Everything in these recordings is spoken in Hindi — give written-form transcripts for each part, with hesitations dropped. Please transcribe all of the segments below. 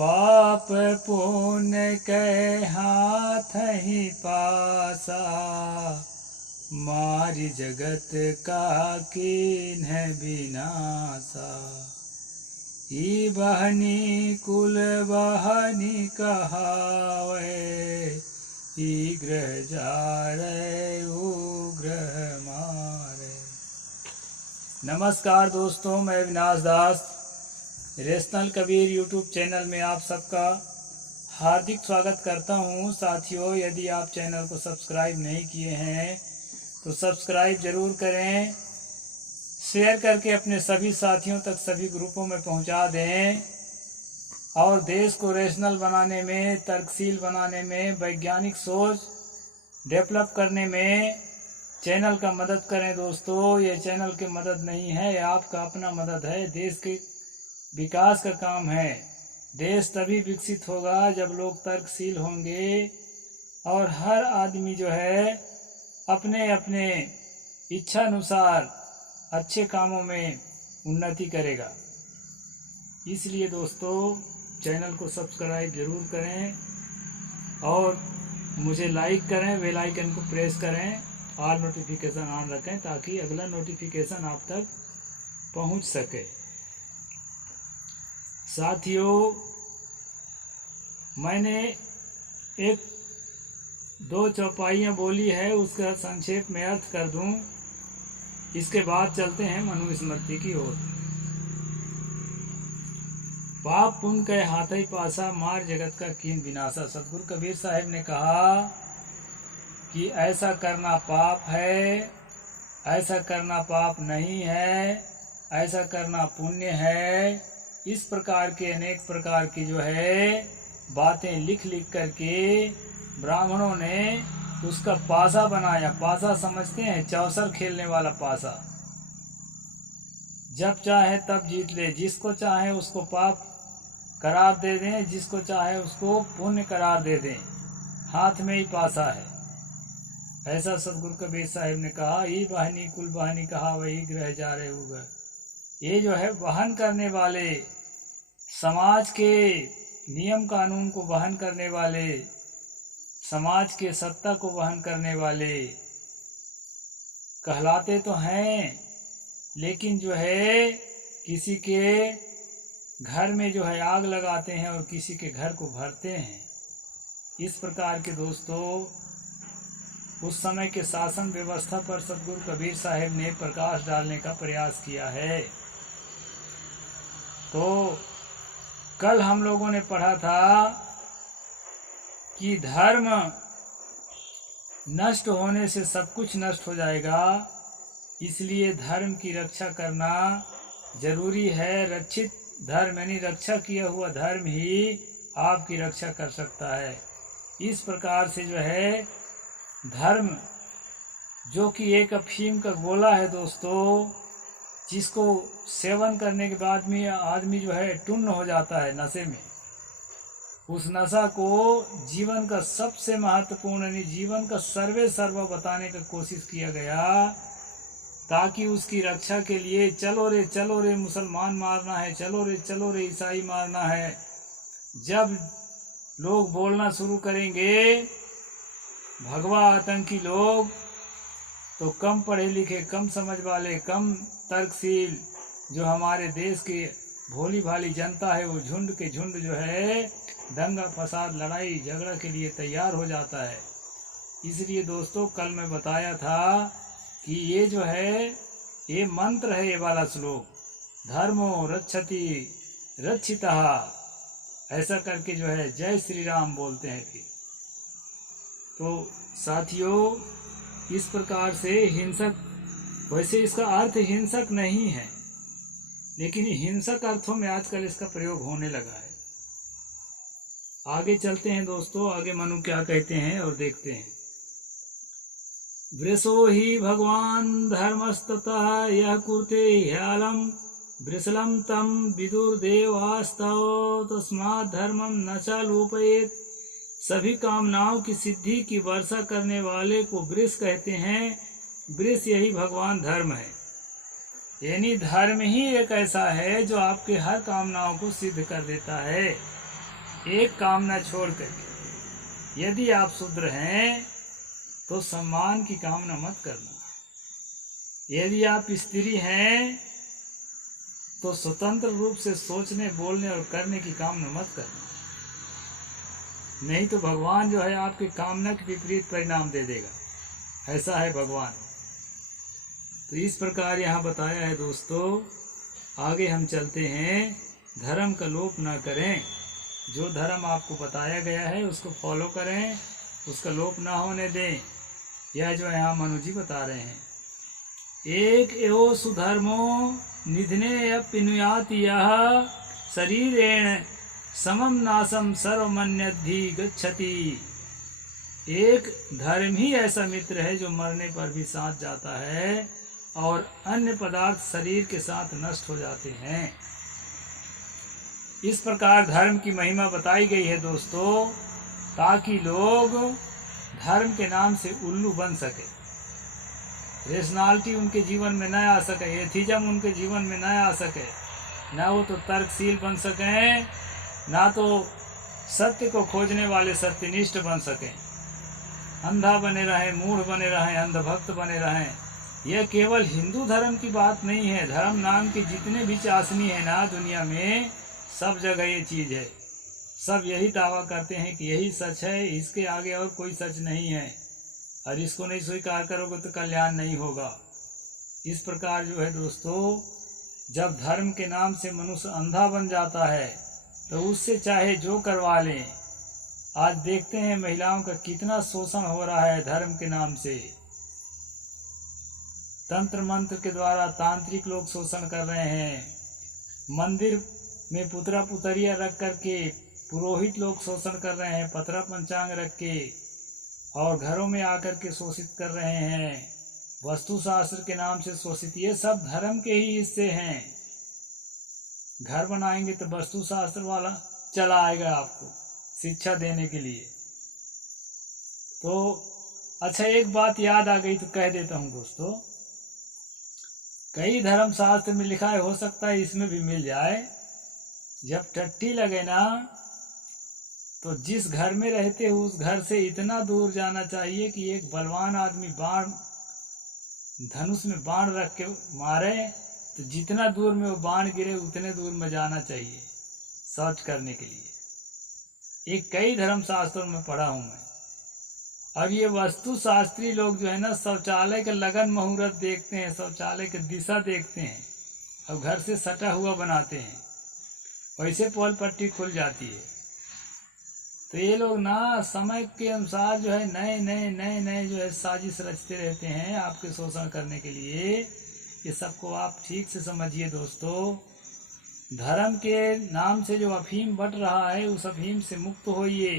पाप पुण्य के हाथ ही पासा, मारी जगत का कीन्ह विनाशा। ई बहनी कुल बहनी कहावे, ई ग्रह जारे उग्रह मारे। नमस्कार दोस्तों, मैं अविनाश दास रेशनल कबीर यूट्यूब चैनल में आप सबका हार्दिक स्वागत करता हूं। साथियों, यदि आप चैनल को सब्सक्राइब नहीं किए हैं तो सब्सक्राइब ज़रूर करें, शेयर करके अपने सभी साथियों तक सभी ग्रुपों में पहुंचा दें और देश को रेशनल बनाने में, तर्कशील बनाने में, वैज्ञानिक सोच डेवलप करने में चैनल का मदद करें। दोस्तों, ये चैनल की मदद नहीं है, ये आपका अपना मदद है। देश के विकास का काम है। देश तभी विकसित होगा जब लोग तर्कशील होंगे और हर आदमी जो है अपने अपने इच्छा अनुसार अच्छे कामों में उन्नति करेगा। इसलिए दोस्तों, चैनल को सब्सक्राइब ज़रूर करें और मुझे लाइक करें, बेल आइकन को प्रेस करें, ऑल नोटिफिकेशन ऑन रखें ताकि अगला नोटिफिकेशन आप तक पहुंच सके। साथियों, मैंने एक दो चौपाइयाँ बोली है, उसका संक्षेप में अर्थ कर दूं, इसके बाद चलते हैं मनुस्मृति की ओर। पाप पुण्य के हाथ ही पासा, मार जगत का कीन विनाशा। सतगुरु कबीर साहब ने कहा कि ऐसा करना पाप है, ऐसा करना पाप नहीं है, ऐसा करना पुण्य है। इस प्रकार के अनेक प्रकार की जो है बातें लिख लिख करके ब्राह्मणों ने उसका पासा बनाया। पासा समझते हैं? चौसर खेलने वाला पासा। जब चाहे तब जीत ले, जिसको चाहे उसको पाप करार दे दें, जिसको चाहे उसको पुण्य करार दे दें। हाथ में ही पासा है, ऐसा सतगुरु कबीर साहिब ने कहा। ई बहनी कुल बहनी कहा, वही ग्रह जा रहे उगर। ये जो है वहन करने वाले, समाज के नियम कानून को वहन करने वाले, समाज के सत्ता को वहन करने वाले कहलाते तो हैं, लेकिन जो है किसी के घर में जो है आग लगाते हैं और किसी के घर को भरते हैं। इस प्रकार के दोस्तों उस समय के शासन व्यवस्था पर सतगुरु कबीर साहब ने प्रकाश डालने का प्रयास किया है। तो कल हम लोगों ने पढ़ा था कि धर्म नष्ट होने से सब कुछ नष्ट हो जाएगा, इसलिए धर्म की रक्षा करना जरूरी है। रक्षित धर्म यानी रक्षा किया हुआ धर्म ही आपकी रक्षा कर सकता है। इस प्रकार से जो है धर्म, जो कि एक अफीम का गोला है दोस्तों, जिसको सेवन करने के बाद में आदमी जो है टुन्न हो जाता है नशे में। उस नशा को जीवन का सबसे महत्वपूर्ण यानी जीवन का सर्वे सर्व बताने का कोशिश किया गया, ताकि उसकी रक्षा के लिए चलो रे मुसलमान मारना है, चलो रे ईसाई मारना है। जब लोग बोलना शुरू करेंगे भगवा आतंकी लोग, तो कम पढ़े लिखे, कम समझ वाले, कम तर्कशील जो हमारे देश की भोली भाली जनता है, वो झुंड के झुंड जो है दंगा फसाद लड़ाई झगड़ा के लिए तैयार हो जाता है। इसलिए दोस्तों, कल मैं बताया था कि ये जो है ये मंत्र है, ये वाला श्लोक, धर्मो रक्षति रक्षितः, ऐसा करके जो है जय श्री राम बोलते हैं। फिर तो साथियों, इस प्रकार से हिंसक, वैसे इसका अर्थ हिंसक नहीं है, लेकिन हिंसक अर्थों में आजकल इसका प्रयोग होने लगा है। आगे चलते हैं दोस्तों, आगे मनु क्या कहते हैं और देखते हैं। वृषो ही भगवान धर्मस्ततः यह कुरुते ह्यालम वृषलम तम विदुर्देवास्तव तस्मात् धर्मम न च लोपयेत्। सभी कामनाओं की सिद्धि की वर्षा करने वाले को वृष कहते हैं। वृष यही भगवान धर्म है। यानी धर्म ही एक ऐसा है जो आपके हर कामनाओं को सिद्ध कर देता है। एक कामना छोड़ करके, यदि आप शूद्र हैं तो सम्मान की कामना मत करना। यदि आप स्त्री हैं तो स्वतंत्र रूप से सोचने, बोलने और करने की कामना मत करना, नहीं तो भगवान जो है आपकी कामना के विपरीत परिणाम दे देगा। ऐसा है भगवान। तो इस प्रकार यहाँ बताया है दोस्तों। आगे हम चलते हैं। धर्म का लोप ना करें, जो धर्म आपको बताया गया है उसको फॉलो करें, उसका लोप ना होने दें। यह जो यहाँ मनु जी बता रहे हैं, एक एवं सुधर्मो निधने पिनुयात यह शरीरेण समम नासम सर्वमन्यद्धि गच्छति। एक धर्म ही ऐसा मित्र है जो मरने पर भी साथ जाता है और अन्य पदार्थ शरीर के साथ नष्ट हो जाते हैं। इस प्रकार धर्म की महिमा बताई गई है दोस्तों, ताकि लोग धर्म के नाम से उल्लू बन सके, रेशनैलिटी उनके जीवन में न आ सके, एथिज्म उनके जीवन में न आ सके, न वो तो तर्कशील बन सकें, ना तो सत्य को खोजने वाले सत्यनिष्ठ बन सकें। अंधा बने रहें, मूढ़ बने रहें, अंधभक्त बने रहें। यह केवल हिंदू धर्म की बात नहीं है। धर्म नाम की जितने भी चाशनी है ना दुनिया में, सब जगह ये चीज़ है। सब यही दावा करते हैं कि यही सच है, इसके आगे और कोई सच नहीं है, और इसको नहीं स्वीकार करोगे तो कल्याण नहीं होगा। इस प्रकार जो है दोस्तों, जब धर्म के नाम से मनुष्य अंधा बन जाता है तो उससे चाहे जो करवा लें। आज देखते हैं महिलाओं का कितना शोषण हो रहा है धर्म के नाम से। तंत्र मंत्र के द्वारा तांत्रिक लोग शोषण कर रहे हैं। मंदिर में पुतरा पुतरिया रख करके पुरोहित लोग शोषण कर रहे हैं, पतरा पंचांग रख के, और घरों में आकर के शोषित कर रहे हैं। वस्तु शास्त्र के नाम से शोषित, ये सब धर्म के ही हिस्से हैं। घर बनाएंगे तो वस्तु शास्त्र वाला चला आएगा आपको शिक्षा देने के लिए। तो अच्छा, एक बात याद आ गई तो कह देता हूँ दोस्तों। कई धर्म शास्त्र में लिखा है, हो सकता है इसमें भी मिल जाए। जब टट्टी लगे ना, तो जिस घर में रहते हो उस घर से इतना दूर जाना चाहिए कि एक बलवान आदमी बाण, धनुष में बाण रख के मारे, तो जितना दूर में वो बाण गिरे उतने दूर में जाना चाहिए शौच करने के लिए। एक कई धर्म शास्त्रों में पढ़ा हूँ मैं। और ये वस्तु शास्त्री लोग जो है ना, शौचालय का लगन मुहूर्त देखते हैं, शौचालय की दिशा देखते हैं और घर से सटा हुआ बनाते हैं, वैसे पोल पट्टी खुल जाती है। तो ये लोग ना समय के अनुसार जो है नए नए जो है साजिश रचते रहते हैं आपके शोषण करने के लिए। ये सबको आप ठीक से समझिए दोस्तों। धर्म के नाम से जो अफीम बट रहा है, उस अफीम से मुक्त होइए,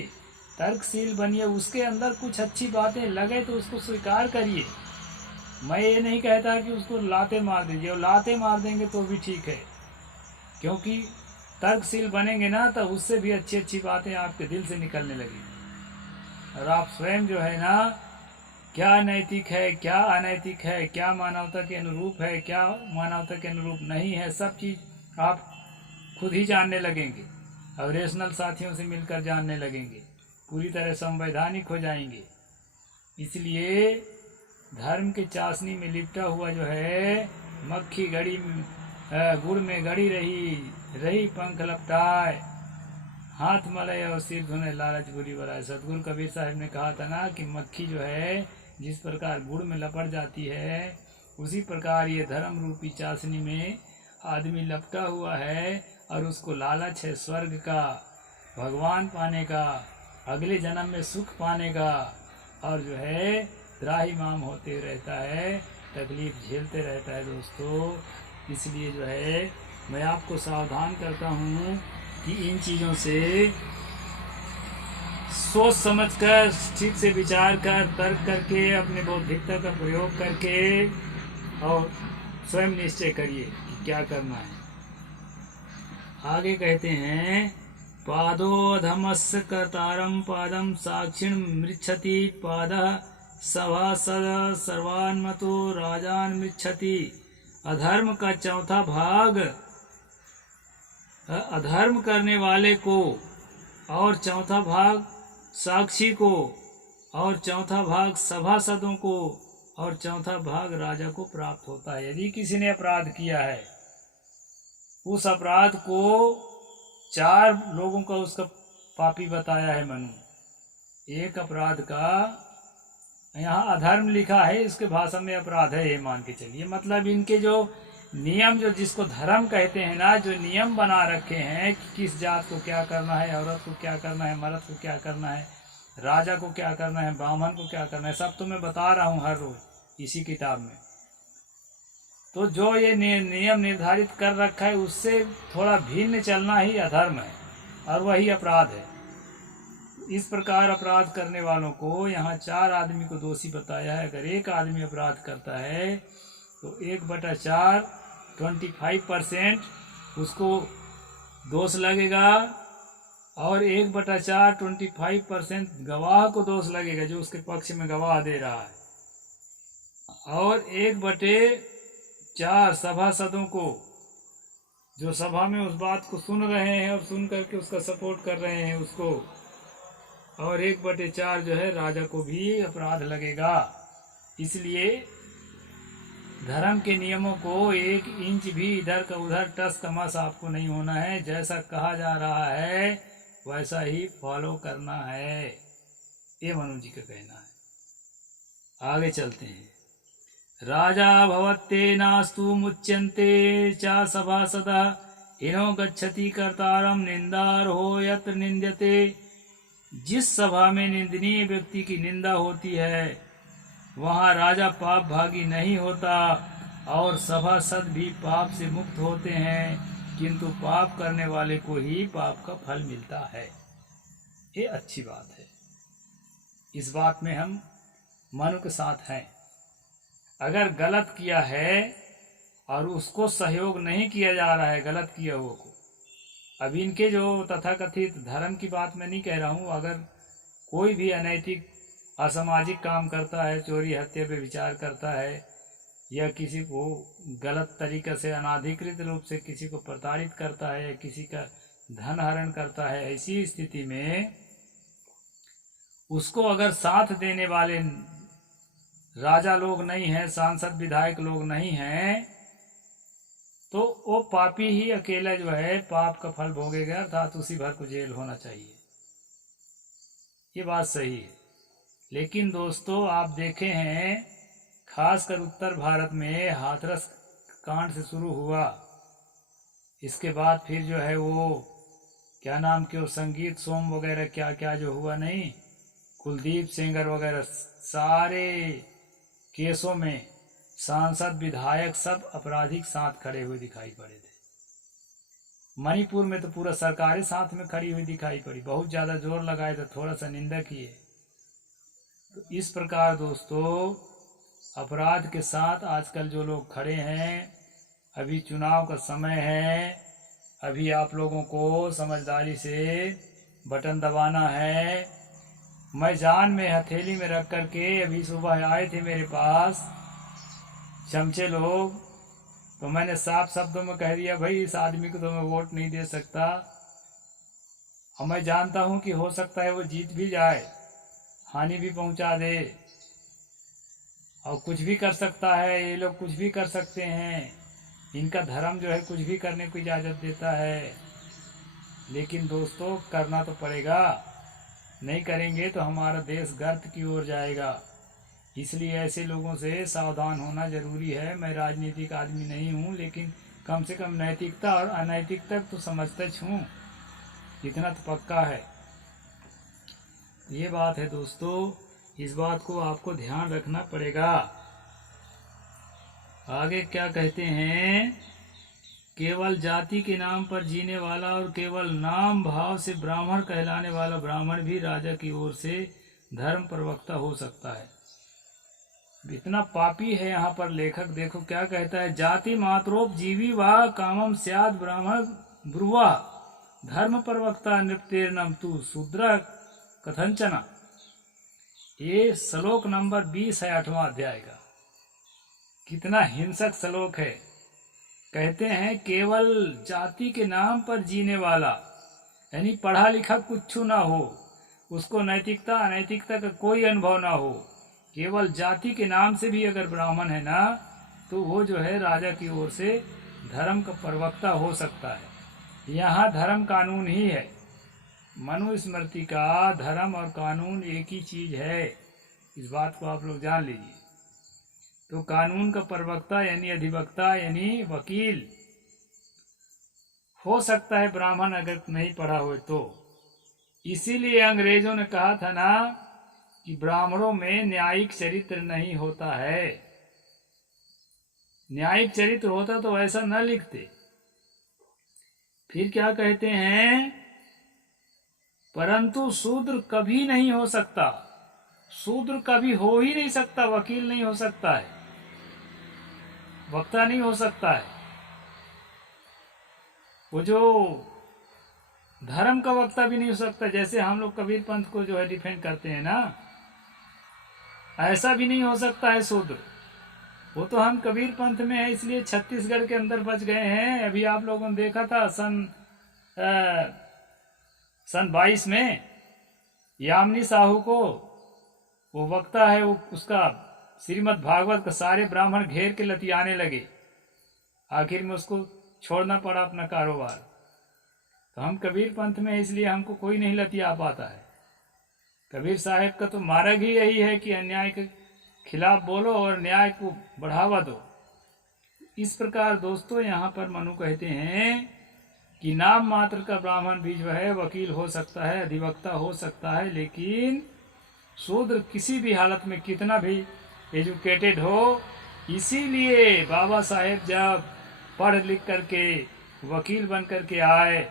तर्कशील बनिए। उसके अंदर कुछ अच्छी बातें लगे तो उसको स्वीकार करिए। मैं ये नहीं कहता कि उसको लाते मार दीजिए, और लाते मार देंगे तो भी ठीक है, क्योंकि तर्कशील बनेंगे ना तो उससे भी अच्छी अच्छी बातें आपके दिल से निकलने लगेंगी। और आप स्वयं जो है ना, क्या नैतिक है, क्या अनैतिक है, क्या मानवता के अनुरूप है, क्या मानवता के अनुरूप नहीं है, सब चीज़ आप खुद ही जानने लगेंगे और रेशनल साथियों से मिलकर जानने लगेंगे, पूरी तरह संवैधानिक हो जाएंगे। इसलिए धर्म के चाशनी में लिपटा हुआ जो है मक्खी गड़ी गुड़ में गड़ी रही पंख लपटाए, हाथ मले और सिर धुने लालच बुरी बलाए। सतगुरु कबीर साहब ने कहा था ना कि मक्खी जो है जिस प्रकार गुड़ में लपट जाती है, उसी प्रकार ये धर्म रूपी चाशनी में आदमी लपटा हुआ है और उसको लालच है स्वर्ग का, भगवान पाने का, अगले जन्म में सुख पाने का, और जो है त्राहिमाम होते रहता है, तकलीफ झेलते रहता है दोस्तों। इसलिए जो है मैं आपको सावधान करता हूँ कि इन चीज़ों से सोच समझकर, ठीक से विचार कर, तर्क करके, अपने बौद्धिकता का प्रयोग करके और स्वयं निश्चय करिए कि क्या करना है। आगे कहते हैं, पादोधमस्य कर्तारम पादम साक्षिण मृच्छति, पादः सभासद सर्वान्मतो राजान मृच्छति। अधर्म का चौथा भाग, अधर्म करने वाले को और चौथा भाग साक्षी को, और चौथा भाग सभासदों को, और चौथा भाग राजा को प्राप्त होता है। यदि किसी ने अपराध किया है, उस अपराध को 4 लोगों का उसका पापी बताया है मनु। एक अपराध का यहाँ अधर्म लिखा है, इसके भाषा में अपराध है, ये मान के चलिए। मतलब इनके जो नियम, जो जिसको धर्म कहते हैं ना, जो नियम बना रखे हैं कि किस जात को क्या करना है, औरत को क्या करना है, मर्द को क्या करना है, राजा को क्या करना है, ब्राह्मण को क्या करना है, सब तो मैं बता रहा हूँ हर रोज इसी किताब में। तो जो ये नियम निर्धारित कर रखा है, उससे थोड़ा भिन्न चलना ही अधर्म है और वही अपराध है। इस प्रकार अपराध करने वालों को यहाँ 4 आदमी को दोषी बताया है। अगर एक आदमी अपराध करता है तो 1/4 25% उसको दोष लगेगा, और 1/4 25% गवाह को दोष लगेगा, जो उसके पक्ष में गवाह दे रहा है, और 1/4 सभासदों को, जो सभा में उस बात को सुन रहे हैं और सुन करके उसका सपोर्ट कर रहे हैं उसको, और 1/4 जो है राजा को भी अपराध लगेगा। इसलिए धर्म के नियमों को 1 इंच भी इधर का उधर टस तमाश आपको नहीं होना है। जैसा कहा जा रहा है वैसा ही फॉलो करना है, ये मनु जी का कहना है। आगे चलते हैं। राजा भवत्तेनास्तु मुच्यन्ते च सभासदः हिनो गच्छति कर्तारं निन्दार्हो यत्र निन्द्यते। जिस सभा में निंदनीय व्यक्ति की निंदा होती है वहाँ राजा पाप भागी नहीं होता, और सभासद भी पाप से मुक्त होते हैं, किंतु पाप करने वाले को ही पाप का फल मिलता है। ये अच्छी बात है। इस बात में हम मनु के साथ हैं। अगर गलत किया है और उसको सहयोग नहीं किया जा रहा है गलत किया हुआ को, अब इनके जो तथाकथित धर्म की बात मैं नहीं कह रहा हूँ, अगर कोई भी अनैतिक असामाजिक काम करता है, चोरी हत्या पे विचार करता है, या किसी को गलत तरीके से अनाधिकृत रूप से किसी को प्रताड़ित करता है, या किसी का धन हरण करता है, ऐसी स्थिति में उसको अगर साथ देने वाले राजा लोग नहीं हैं, सांसद विधायक लोग नहीं हैं, तो वो पापी ही अकेला जो है पाप का फल भोगेगा, अर्थात उसी भर को जेल होना चाहिए। ये बात सही है। लेकिन दोस्तों आप देखे हैं, खासकर उत्तर भारत में हाथरस कांड से शुरू हुआ, इसके बाद फिर जो है वो क्या नाम के वो संगीत सोम वगैरह क्या क्या जो हुआ नहीं, कुलदीप सेंगर वगैरह, सारे केसों में सांसद विधायक सब आपराधिक साथ खड़े हुए दिखाई पड़े थे। मणिपुर में तो पूरा सरकारें साथ में खड़ी हुई दिखाई पड़ी, बहुत ज़्यादा जोर लगाए तो थोड़ा सा निंदा किए। तो इस प्रकार दोस्तों अपराध के साथ आजकल जो लोग खड़े हैं, अभी चुनाव का समय है, अभी आप लोगों को समझदारी से बटन दबाना है। मैं जान में हथेली में रख करके अभी सुबह आए थे मेरे पास चमचे लोग, तो मैंने साफ शब्दों में कह दिया, भाई इस आदमी को तो मैं वोट नहीं दे सकता, और मैं जानता हूं कि हो सकता है वो जीत भी जाए, हानि भी पहुंचा दे, और कुछ भी कर सकता है, ये लोग कुछ भी कर सकते हैं, इनका धर्म जो है कुछ भी करने को इजाज़त देता है। लेकिन दोस्तों करना तो पड़ेगा, नहीं करेंगे तो हमारा देश गर्त की ओर जाएगा। इसलिए ऐसे लोगों से सावधान होना जरूरी है। मैं राजनीतिक आदमी नहीं हूँ, लेकिन कम से कम नैतिकता और अनैतिकता तो समझता हूँ, इतना तो पक्का है। ये बात है दोस्तों, इस बात को आपको ध्यान रखना पड़ेगा। आगे क्या कहते हैं, केवल जाति के नाम पर जीने वाला और केवल नाम भाव से ब्राह्मण कहलाने वाला ब्राह्मण भी राजा की ओर से धर्म प्रवक्ता हो सकता है। इतना पापी है यहाँ पर लेखक, देखो क्या कहता है, जाति मात्रोप जीवी व कामम स्याद ब्राह्मण ब्रुवा धर्म प्रवक्ता नृप्तेर्नम तु शूद्र कथंचना। ये श्लोक नंबर 20 है 8वां अध्याय का। कितना हिंसक श्लोक है। कहते हैं केवल जाति के नाम पर जीने वाला यानी पढ़ा लिखा कुछ ना हो, उसको नैतिकता अनैतिकता का कोई अनुभव ना हो, केवल जाति के नाम से भी अगर ब्राह्मण है ना, तो वो जो है राजा की ओर से धर्म का प्रवक्ता हो सकता है। यहाँ धर्म कानून ही है। मनुस्मृति का धर्म और कानून एक ही चीज है, इस बात को आप लोग जान लीजिए। तो कानून का प्रवक्ता यानी अधिवक्ता यानी वकील हो सकता है ब्राह्मण अगर नहीं पढ़ा हो तो। इसीलिए अंग्रेजों ने कहा था ना कि ब्राह्मणों में न्यायिक चरित्र नहीं होता है। न्यायिक चरित्र होता तो ऐसा न लिखते। फिर क्या कहते हैं, परंतु शूद्र कभी नहीं हो सकता, शूद्र कभी हो ही नहीं सकता, वकील नहीं हो सकता है, वक्ता नहीं हो सकता है। वो जो धर्म का वक्ता भी नहीं हो सकता, जैसे हम लोग कबीर पंथ को जो है डिफेंड करते हैं ना, ऐसा भी नहीं हो सकता है शूद्र। वो तो हम कबीर पंथ में है इसलिए छत्तीसगढ़ के अंदर बच गए हैं। अभी आप लोगों ने देखा था सन 22 में यामिनी साहू को, वो वक्ता है, वो उसका श्रीमद् भागवत का सारे ब्राह्मण घेर के लतियाने लगे, आखिर में उसको छोड़ना पड़ा अपना कारोबार। तो हम कबीर पंथ में इसलिए हमको कोई नहीं लतिया पाता है। कबीर साहब का तो मार्ग ही यही है कि अन्याय के खिलाफ बोलो और न्याय को बढ़ावा दो। इस प्रकार दोस्तों यहाँ पर मनु कहते हैं कि नाम मात्र का ब्राह्मण भी जो है वकील हो सकता है, अधिवक्ता हो सकता है, लेकिन शूद्र किसी भी हालत में कितना भी एजुकेटेड हो। इसीलिए बाबा साहेब जब पढ़ लिख करके वकील बन करके आए,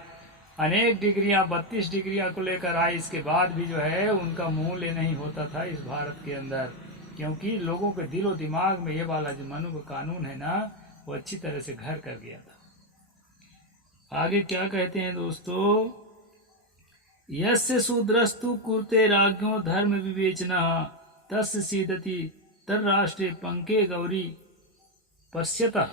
अनेक डिग्रियां 32 डिग्रियां को लेकर आए, इसके बाद भी जो है उनका मूल्य नहीं होता था इस भारत के अंदर, क्योंकि लोगों के दिलो दिमाग में ये वाला जो मनु का कानून है ना, वो अच्छी तरह से घर कर गया था। आगे क्या कहते हैं दोस्तों, यस्य शूद्रस्तु कुरुते राज्ञो धर्म विवेचना तस्य सीदति तर राष्ट्रे पंके गौरी पश्यता।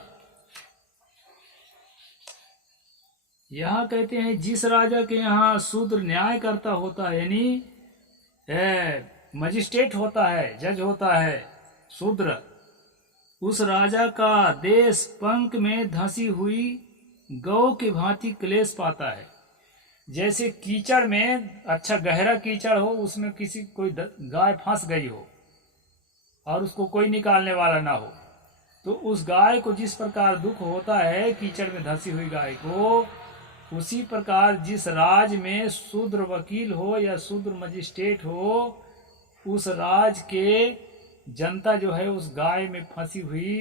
यहाँ कहते हैं जिस राजा के यहाँ शूद्र न्याय करता होता है, यानी मजिस्ट्रेट होता है, जज होता है शूद्र, उस राजा का देश पंख में धंसी हुई गौ की भांति क्लेश पाता है। जैसे कीचड़ में, अच्छा गहरा कीचड़ हो, उसमें किसी कोई गाय फंस गई हो और उसको कोई निकालने वाला ना हो, तो उस गाय को जिस प्रकार दुख होता है कीचड़ में धंसी हुई गाय को, उसी प्रकार जिस राज में शूद्र वकील हो या शूद्र मजिस्ट्रेट हो, उस राज के जनता जो है उस गाय में फंसी हुई,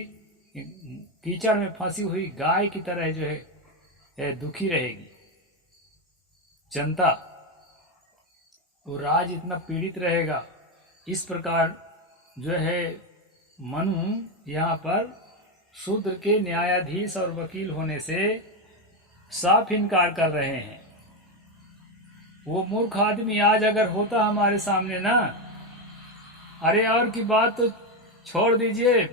कीचड़ में फंसी हुई गाय की तरह जो है दुखी रहेगी जनता, वो राज इतना पीड़ित रहेगा। इस प्रकार जो है मनु यहाँ पर शूद्र के न्यायाधीश और वकील होने से साफ इनकार कर रहे हैं। वो मूर्ख आदमी आज अगर होता हमारे सामने ना, अरे और की बात तो छोड़ दीजिए,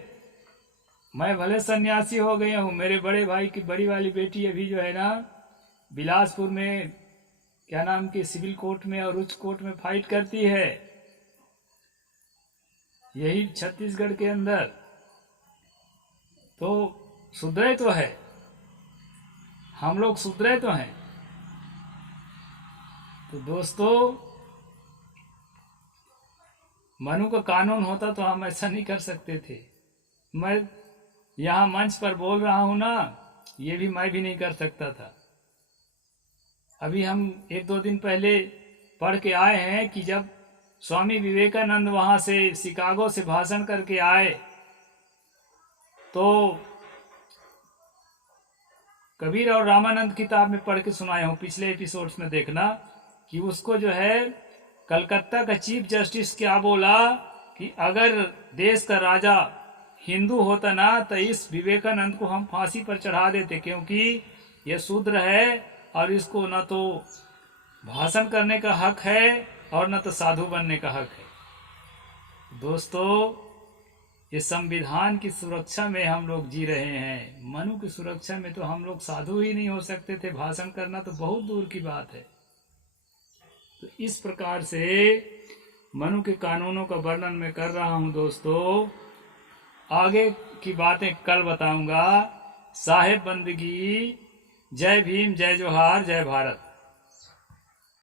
मैं भले सन्यासी हो गया हूँ, मेरे बड़े भाई की बड़ी वाली बेटी अभी जो है ना बिलासपुर में क्या नाम के सिविल कोर्ट में और उच्च कोर्ट में फाइट करती है, यही छत्तीसगढ़ के अंदर। तो सुधरे तो है, हम लोग सुधरे तो हैं। तो दोस्तों मनु का कानून होता तो हम ऐसा नहीं कर सकते थे। मैं यहाँ मंच पर बोल रहा हूँ ना, ये भी मैं भी नहीं कर सकता था। अभी हम 1-2 दिन पहले पढ़ के आए हैं कि जब स्वामी विवेकानंद वहाँ से शिकागो से भाषण करके आए, तो कबीर और रामानंद किताब में पढ़ के सुनाया हूँ, पिछले एपिसोड्स में देखना कि उसको जो है कलकत्ता का चीफ जस्टिस क्या बोला कि अगर देश का राजा हिंदू होता ना तो इस विवेकानंद को हम फांसी पर चढ़ा देते, क्योंकि यह शूद्र है और इसको न तो भाषण करने का हक है और न तो साधु बनने का हक है। दोस्तों ये संविधान की सुरक्षा में हम लोग जी रहे हैं, मनु की सुरक्षा में तो हम लोग साधु ही नहीं हो सकते थे, भाषण करना तो बहुत दूर की बात है। तो इस प्रकार से मनु के कानूनों का वर्णन मैं कर रहा हूँ दोस्तों। आगे की बातें कल बताऊंगा। साहेब बंदगी। जय भीम, जय जोहार, जय भारत।